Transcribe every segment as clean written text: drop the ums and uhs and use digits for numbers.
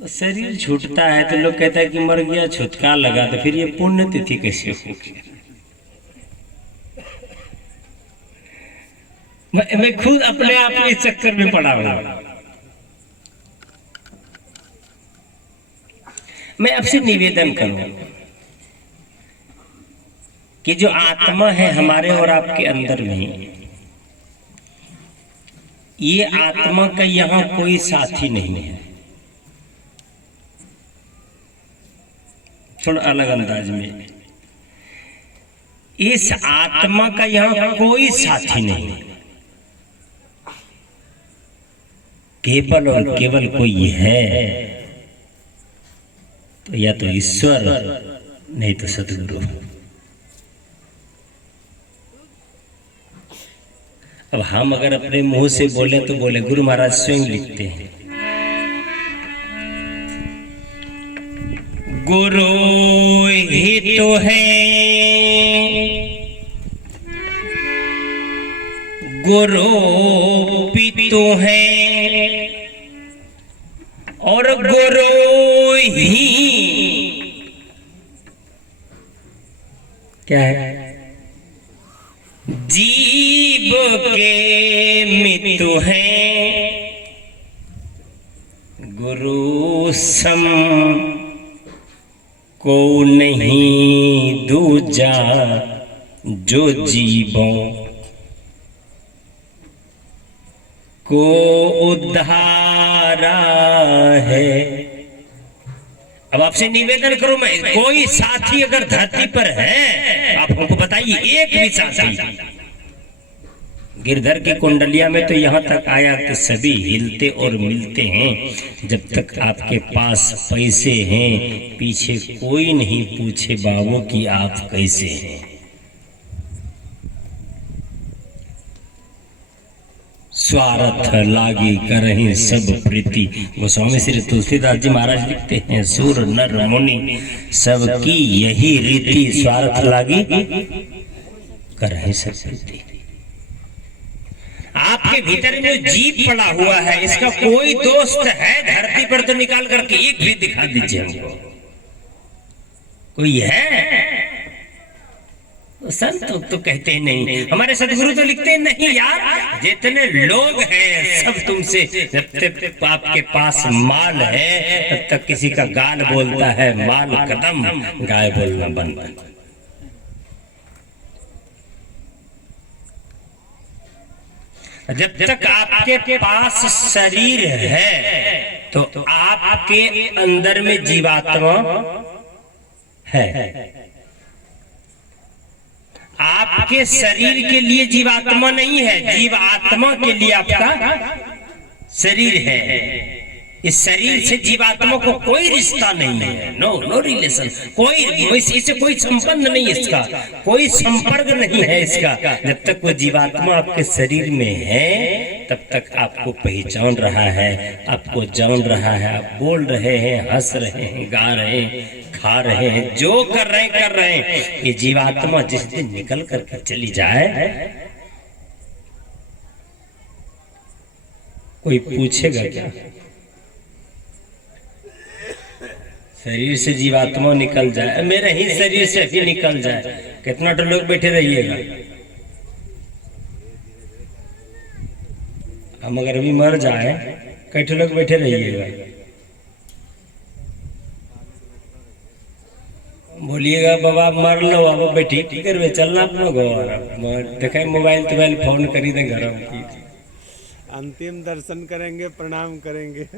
शरीर छूटता है तो लोग कहता है कि मर गया, छुटकारा लगा, तो फिर ये पुण्य तिथि कैसे होगी? मैं खुद अपने आप को इस चक्कर में पड़ा हूं। मैं आपसे निवेदन करूं कि जो आत्मा है हमारे और आपके अंदर में, ये आत्मा का यहां कोई साथी नहीं है। थोड़ा अलग अंदाज में, इस आत्मा का यहां कोई साथी नहीं है। केवल और केवल कोई है तो या तो ईश्वर, नहीं तो सदगुरु। अब हम अगर अपने मुंह से बोले तो बोले, गुरु महाराज स्वयं लिखते हैं, गुरु ही तो है, गुरु भी तो है, और गुरु ही क्या है? जीव के मितु है, गुरु सम को नहीं दूजा जो जीवों को उद्धारा है। अब आपसे निवेदन करूं मैं, कोई साथी अगर धरती पर है आप हमको बताइए, एक भी साथी। गिरधर की कुंडलिया में तो यहाँ तक आया कि सभी हिलते और मिलते हैं। जब तक आपके पास पैसे हैं, पीछे कोई नहीं पूछे बाबू कि आप कैसे हैं। स्वार्थ लागी करहीं सब प्रीति। गोस्वामी श्री तुलसीदास जी महाराज लिखते हैं, सूर नर मुनि सबकी यही रीति, स्वार्थ लागी करहीं सब प्रीति। आपके भीतर में जीव पड़ा हुआ है, इसका कोई दोस्त है धरती पर तो निकाल करके एक भी दिखा दीजिए हमको। कोई है? संत तो कहते हैं नहीं, हमारे सदगुरु तो लिखते हैं नहीं यार, जितने लोग हैं सब तुमसे, जब तक आपके पास माल है तब तक किसी का गाल बोलता है, माल कदम गाय बोलना बंद। जब तक आपके पास शरीर है तो आपके अंदर में जीवात्मा है। आपके शरीर के लिए जीवात्मा नहीं है, जीवात्मा के लिए आपका शरीर है। इस शरीर से जीवात्मा को कोई रिश्ता नहीं है, नो रिलेशन, कोई इससे कोई संबंध नहीं, इसका कोई संपर्क नहीं है इसका। जब तक वो जीवात्मा आपके शरीर में है तब तक आपको पहचान रहा है, आपको जान रहा है, आप बोल रहे हैं, हंस रहे हैं, गा रहे हैं, खा रहे हैं, जो कर रहे हैं। ये जीवात्मा जिस दिन निकल करके चली जाए, कोई पूछेगा क्या? शरीर से जीवात्मा निकल जाए, मेरे ही शरीर से भी निकल जाए, कितना तो लोग बैठे रहिएगा। हम अगर अभी मर जाए, कई लोग बैठे रहिएगा, बोलिएगा बाबा मर लो, अब बैठी की करवे, चलना अपना घर देखे, मोबाइल फोन करी दे घर की, अंतिम दर्शन करेंगे, प्रणाम करेंगे।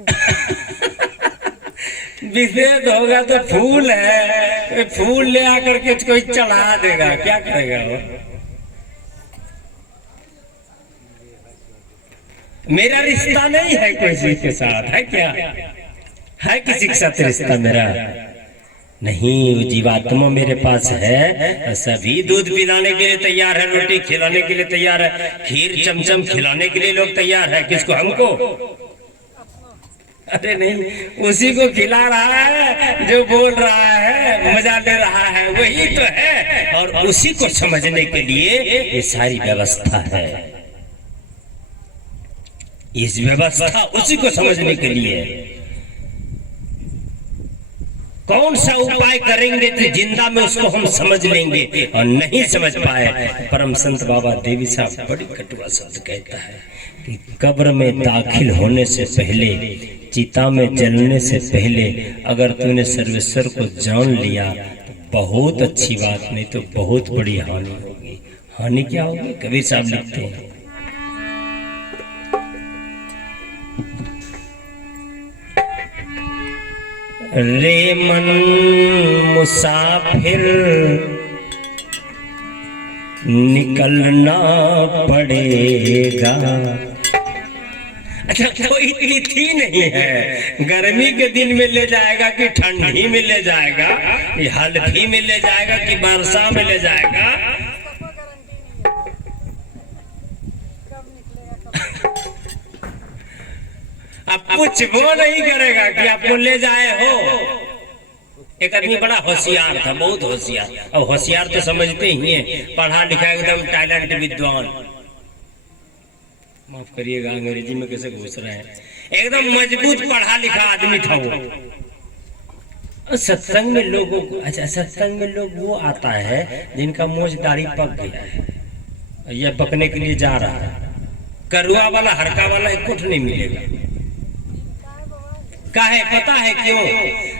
विशेष होगा तो फूल है, फूल ले आकर के कोई चढ़ा देगा, क्या करेगा वो? मेरा रिश्ता नहीं है किसी के साथ, है क्या? है किसी के साथ रिश्ता मेरा? नहीं, जीवात्मा मेरे पास है, सभी दूध पिलाने के लिए तैयार है, रोटी खिलाने के लिए तैयार है, खीर चमचम खिलाने के लिए लोग तैयार है। किसको? हमको? अरे नहीं, उसी को खिला रहा है जो बोल रहा है, मजा ले रहा है, वही तो है। और उसी को समझने के लिए ये सारी व्यवस्था है, इस व्यवस्था उसी को समझने के लिए। कौन सा उपाय करेंगे तो जिंदा में उसको हम समझ लेंगे, और नहीं समझ पाए। परम संत बाबा देवी साहब बड़ी कटुआ शब्द कहता है कि कब्र में दाखिल होने से पहले, चिता में जलने से पहले अगर तूने सर्वेश्वर को जान लिया तो बहुत अच्छी बात, नहीं तो बहुत बड़ी हानि होगी। हानि क्या होगी? कबीर साहब लिखते हैं, रे मन मुसाफिर निकलना पड़ेगा। अच्छा, कोई तिथि नहीं है, गर्मी के दिन में ले जाएगा कि ठंडी में ले जाएगा, कि हल्दी में ले जाएगा कि वर्षा में ले जाएगा। अब कुछ वो नहीं करेगा कि आपको ले जाए हो। एक आदमी बड़ा होशियार था, बहुत होशियार। अब होशियार तो समझते ही हैं, पढ़ा लिखा एकदम टैलेंट विद्वान, माफ करिएगा अंग्रेजी में कैसे घुस रहे हैं, एकदम मजबूत पढ़ा लिखा आदमी था वो। सत्संग में लोगों को, अच्छा सत्संग में लोग वो आता है जिनका मूंछ दाढ़ी पक गया है, यह पकने के लिए जा रहा है। करुआ वाला, हरका वाला एक कुछ नहीं मिलेगा। काहे पता है क्यों?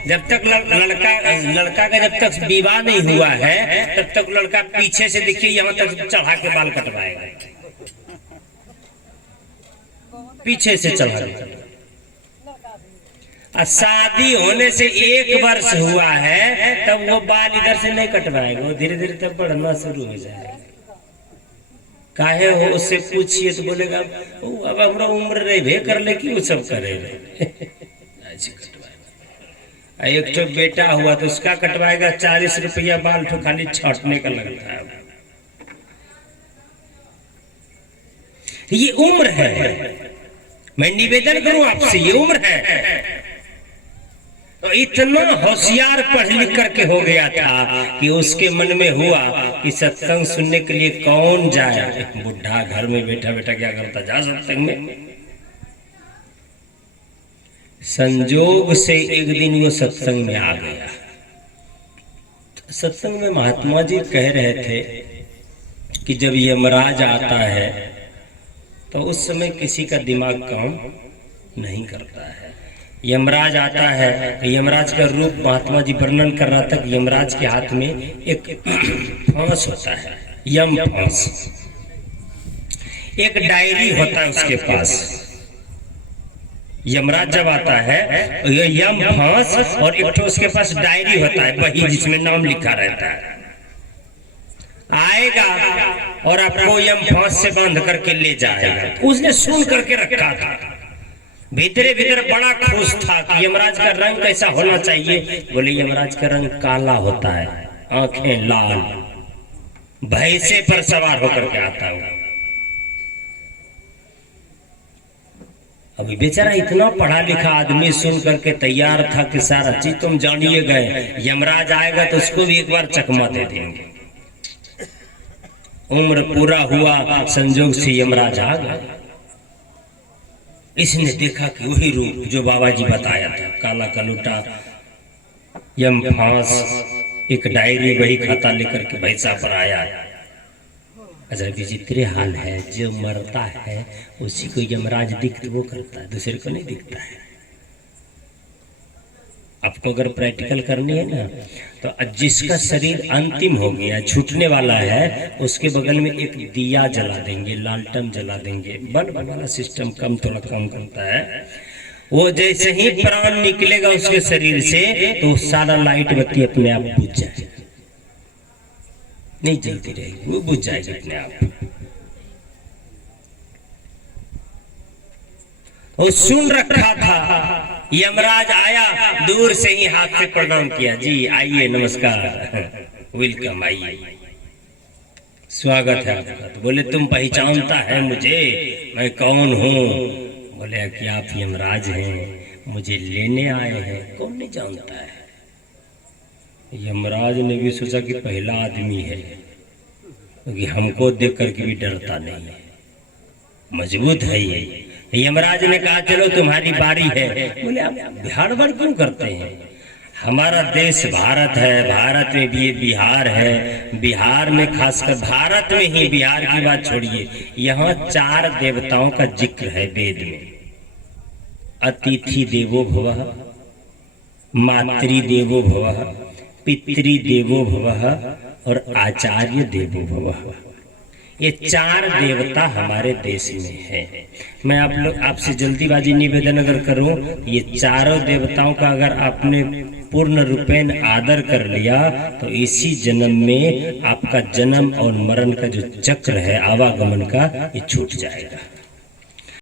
जब तक लड़का का जब तक विवाह नहीं हुआ है तब तक लड़का पीछे से देखिए यहाँ तक चढ़ा के बाल कटवाएगा, पीछे से चढ़ा। शादी होने से 1 वर्ष हुआ है तब वो बाल इधर से नहीं कटवाएगा, वो धीरे धीरे तब बढ़ना शुरू हो जाएगा। काहे हो? उससे पूछिए तो बोलेगा अब हमरा उम्र रहे कर ले कि वो सब करे रहे। एक तो बेटा हुआ तो उसका कटवाएगा 40 रुपया बाल, तो खाली छाटने का लगता है। ये उम्र है, मैं निवेदन करूं आपसे, ये उम्र है। तो इतना होशियार पढ़ लिख करके हो गया था कि उसके मन में हुआ कि सत्संग सुनने के लिए कौन जाए। एक बुढ़ा घर में बैठा बैठा क्या करता, जा सत्संग में। संजोग से एक दिन वो सत्संग में आ गया। सत्संग में महात्मा जी कह रहे थे कि जब यमराज आता है तो उस समय किसी का दिमाग काम नहीं करता है। यमराज आता है तो यमराज का रूप महात्मा जी वर्णन कर रहा था कि यमराज के हाथ में एक फांस होता है, यम फांस, एक डायरी होता है उसके पास। यमराज जब आता है ये यम फांस और एक तो उसके पास डायरी होता है, वही जिसमें नाम लिखा रहता है। आएगा और आपको यम फांस से बांध करके ले जाएगा। उसने सुन करके रखा था, भीतरे भीतर बड़ा खुश था कि यमराज का रंग कैसा होना चाहिए। बोले यमराज का रंग काला होता है, आंखें लाल, भैंसे पर सवार होकर के आता है। अभी बेचारा इतना पढ़ा लिखा आदमी सुन करके तैयार था कि सारा चीज तुम जानिए गए, यमराज आएगा तो उसको भी एक बार चकमा दे देंगे। उम्र पूरा हुआ, संजोग से यमराज आ गया। इसने देखा कि वही रूप जो बाबा जी बताया था, काला कलूटा, यम फांस, एक डायरी, वही खाता लेकर के भैंसा पर आया। अच्छा विचित्र हाल है, जो मरता है उसी को यमराज दिख वो करता है, दूसरे को नहीं दिखता है। आपको अगर प्रैक्टिकल करनी है ना तो जिसका शरीर अंतिम हो गया, छूटने वाला है, उसके बगल में एक दिया जला देंगे, लालटेन जला देंगे। बल्ब वाला सिस्टम कम थोड़ा कम करता है। वो जैसे ही प्राण निकलेगा उसके शरीर से तो सारा लाइट बत्ती अपने आप बुझ जाएगी, नहीं जलती रहेगी, वो बुझ जाएगी अपने आप। वो सुन रखा था, यमराज आया, दूर से ही हाथ से प्रणाम किया, जी आइए, नमस्कार, वेलकम, आइए, स्वागत है आपका। तो बोले तुम पहचानता है मुझे, मैं कौन हूँ? बोले कि आप यमराज हैं, मुझे लेने आए हैं। कौन नहीं जानता है? यमराज ने भी सोचा कि पहला आदमी है, क्योंकि हमको देख करके भी डरता नहीं है, मजबूत है ये। यमराज ने कहा चलो तुम्हारी बारी है। बोले आप हड़बड़ क्यों करते हैं? हमारा देश भारत है, भारत में भी ये बिहार है, बिहार में खासकर भारत में ही, बिहार की बात छोड़िए, यहाँ 4 देवताओं का जिक्र है वेद में। अतिथि देवो भवः, मातृ देवो भवः, पितृ देवो भवः और आचार्य देवो भवः। ये 4 देवता हमारे देश में है। मैं आपसे जल्दीबाजी निवेदन अगर करूं, ये चारों देवताओं का अगर आपने पूर्ण रूपेण आदर कर लिया तो इसी जन्म में आपका जन्म और मरण का जो चक्र है आवागमन का, ये छूट जाएगा।